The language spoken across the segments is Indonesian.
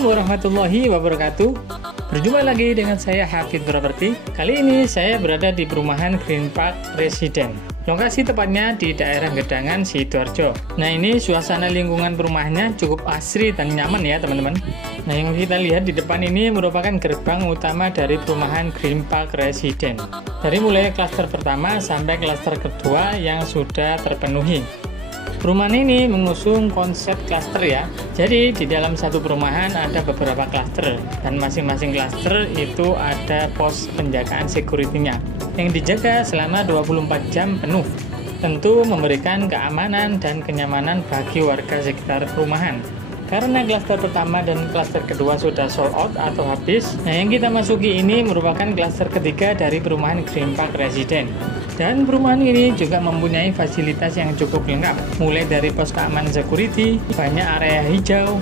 Assalamualaikum warahmatullahi wabarakatuh. Berjumpa lagi dengan saya Hafid Property. Kali ini saya berada di perumahan Green Park Residen. Lokasi tepatnya di daerah Gedangan, Sidoarjo. Nah, ini suasana lingkungan perumahannya cukup asri dan nyaman ya teman-teman. Nah, yang kita lihat di depan ini merupakan gerbang utama dari perumahan Green Park Residen. Dari mulai klaster pertama sampai klaster kedua yang sudah terpenuhi. Perumahan ini mengusung konsep klaster ya. Jadi di dalam satu perumahan ada beberapa klaster dan masing-masing klaster itu ada pos penjagaan security-nya yang dijaga selama 24 jam penuh. Tentu memberikan keamanan dan kenyamanan bagi warga sekitar perumahan. Karena klaster pertama dan klaster kedua sudah sold out atau habis, nah yang kita masuki ini merupakan klaster ketiga dari perumahan Green Park Residen. Dan perumahan ini juga mempunyai fasilitas yang cukup lengkap, mulai dari pos keamanan security, banyak area hijau,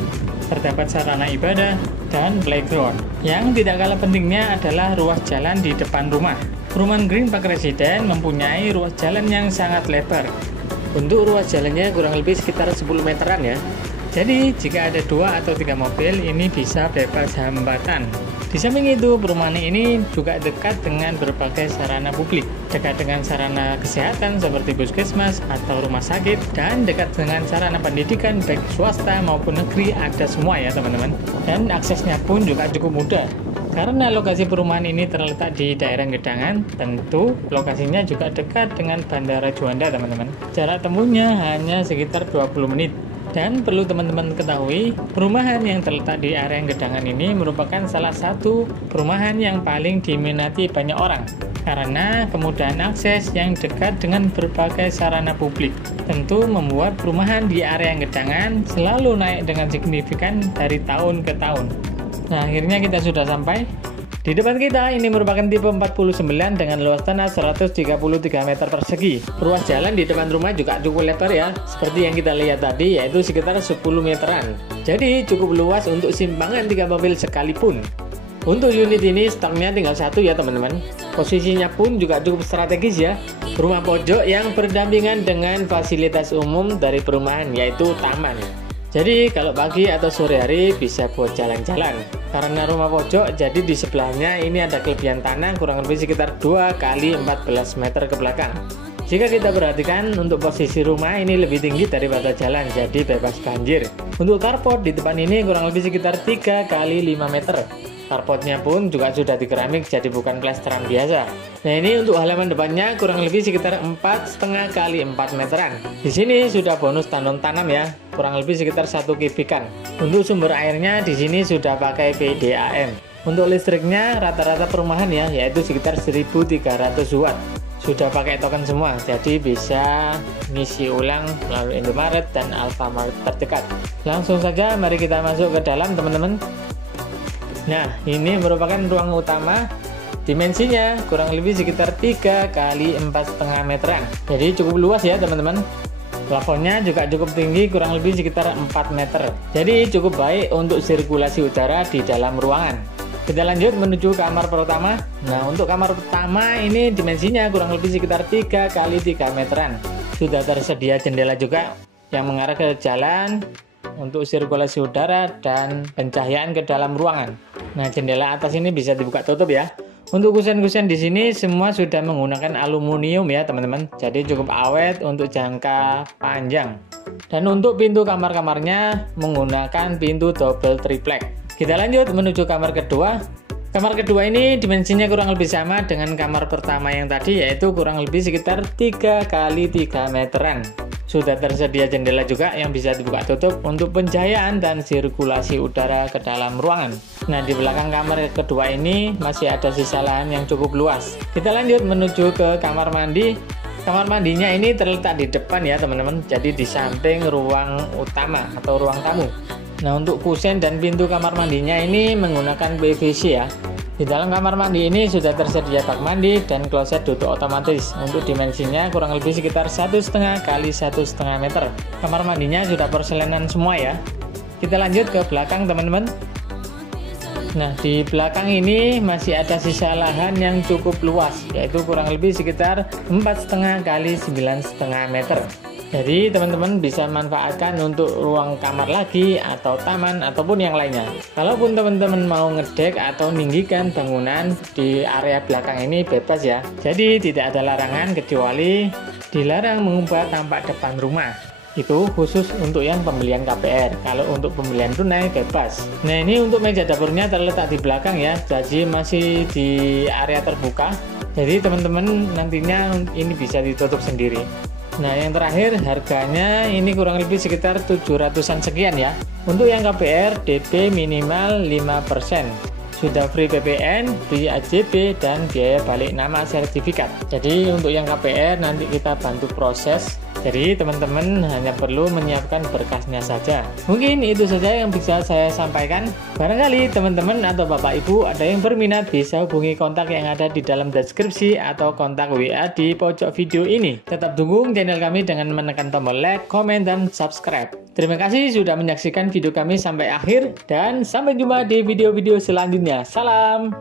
terdapat sarana ibadah, dan playground. Yang tidak kalah pentingnya adalah ruas jalan di depan rumah. Perumahan Green Park Residen mempunyai ruas jalan yang sangat lebar. Untuk ruas jalannya kurang lebih sekitar 10 meteran ya. Jadi jika ada 2 atau 3 mobil ini bisa bebas hambatan. Di samping itu perumahan ini juga dekat dengan berbagai sarana publik, dekat dengan sarana kesehatan seperti puskesmas atau rumah sakit, dan dekat dengan sarana pendidikan baik swasta maupun negeri ada semua ya teman-teman. Dan aksesnya pun juga cukup mudah. Karena lokasi perumahan ini terletak di daerah Gedangan, tentu lokasinya juga dekat dengan Bandara Juanda teman-teman. Jarak tempuhnya hanya sekitar 20 menit. Dan perlu teman-teman ketahui, perumahan yang terletak di area Gedangan ini merupakan salah satu perumahan yang paling diminati banyak orang karena kemudahan akses yang dekat dengan berbagai sarana publik. Tentu membuat perumahan di area Gedangan selalu naik dengan signifikan dari tahun ke tahun. Nah, akhirnya kita sudah sampai. Di depan kita ini merupakan tipe 49 dengan luas tanah 133 meter persegi. Ruas jalan di depan rumah juga cukup lebar ya, seperti yang kita lihat tadi, yaitu sekitar 10 meteran. Jadi cukup luas untuk simpangan 3 mobil sekalipun. Untuk unit ini stoknya tinggal 1 ya teman-teman. Posisinya pun juga cukup strategis ya. Rumah pojok yang berdampingan dengan fasilitas umum dari perumahan, yaitu taman. Jadi kalau pagi atau sore hari bisa buat jalan-jalan. Karena rumah pojok, jadi di sebelahnya ini ada kelebihan tanah kurang lebih sekitar 2 kali 14 meter ke belakang. Jika kita perhatikan untuk posisi rumah ini lebih tinggi daripada jalan, jadi bebas banjir. Untuk carport di depan ini kurang lebih sekitar 3 kali 5 meter. Carportnya pun juga sudah di keramik, jadi bukan plesteran biasa. Nah, ini untuk halaman depannya kurang lebih sekitar 4,5 kali 4 meteran. Di sini sudah bonus tandon tanam ya, kurang lebih sekitar 1 kubikan. Untuk sumber airnya di sini sudah pakai PDAM. Untuk listriknya rata-rata perumahan ya, yaitu sekitar 1.300 watt. Sudah pakai token semua, jadi bisa ngisi ulang melalui Indomaret dan Alfamart terdekat. Langsung saja mari kita masuk ke dalam teman-teman. Nah, ini merupakan ruang utama. Dimensinya kurang lebih sekitar 3 kali 4,5 meteran. Jadi cukup luas ya teman-teman. Plafonnya juga cukup tinggi, kurang lebih sekitar 4 meter. Jadi cukup baik untuk sirkulasi udara di dalam ruangan. Kita lanjut menuju kamar pertama. Nah, untuk kamar pertama ini dimensinya kurang lebih sekitar 3 kali 3 meteran. Sudah tersedia jendela juga yang mengarah ke jalan untuk sirkulasi udara dan pencahayaan ke dalam ruangan. Nah, jendela atas ini bisa dibuka tutup ya. Untuk kusen-kusen di sini semua sudah menggunakan aluminium ya teman-teman. Jadi cukup awet untuk jangka panjang. Dan untuk pintu kamar-kamarnya menggunakan pintu double triplek. Kita lanjut menuju kamar kedua. Kamar kedua ini dimensinya kurang lebih sama dengan kamar pertama yang tadi, yaitu kurang lebih sekitar 3 kali 3 meteran. Sudah tersedia jendela juga yang bisa dibuka tutup untuk pencahayaan dan sirkulasi udara ke dalam ruangan. Nah, di belakang kamar kedua ini masih ada sisa lahan yang cukup luas. Kita lanjut menuju ke kamar mandi. Kamar mandinya ini terletak di depan ya teman-teman, jadi di samping ruang utama atau ruang tamu. Nah, untuk kusen dan pintu kamar mandinya ini menggunakan PVC ya. Di dalam kamar mandi ini sudah tersedia bak mandi dan kloset duduk otomatis. Untuk dimensinya kurang lebih sekitar 1,5 kali 1,5 meter. Kamar mandinya sudah porselenan semua ya. Kita lanjut ke belakang teman-teman. Nah, di belakang ini masih ada sisa lahan yang cukup luas, yaitu kurang lebih sekitar 4,5 kali 9,5 meter. Jadi teman-teman bisa manfaatkan untuk ruang kamar lagi atau taman ataupun yang lainnya. Kalaupun teman-teman mau ngedek atau meninggikan bangunan di area belakang ini bebas ya. Jadi tidak ada larangan kecuali dilarang mengumpat tampak depan rumah. Itu khusus untuk yang pembelian KPR. Kalau untuk pembelian tunai bebas. Nah, ini untuk meja dapurnya terletak di belakang ya. Jadi masih di area terbuka. Jadi teman-teman nantinya ini bisa ditutup sendiri. Nah, yang terakhir harganya ini kurang lebih sekitar 700-an sekian ya. Untuk yang KPR DP minimal 5%. Sudah free PPN, free AJB, dan biaya balik nama sertifikat. Jadi untuk yang KPR nanti kita bantu proses. Jadi teman-teman hanya perlu menyiapkan berkasnya saja. Mungkin itu saja yang bisa saya sampaikan. Barangkali teman-teman atau Bapak Ibu ada yang berminat bisa hubungi kontak yang ada di dalam deskripsi atau kontak WA di pojok video ini. Tetap dukung channel kami dengan menekan tombol like, komen, dan subscribe. Terima kasih sudah menyaksikan video kami sampai akhir dan sampai jumpa di video-video selanjutnya. Salam!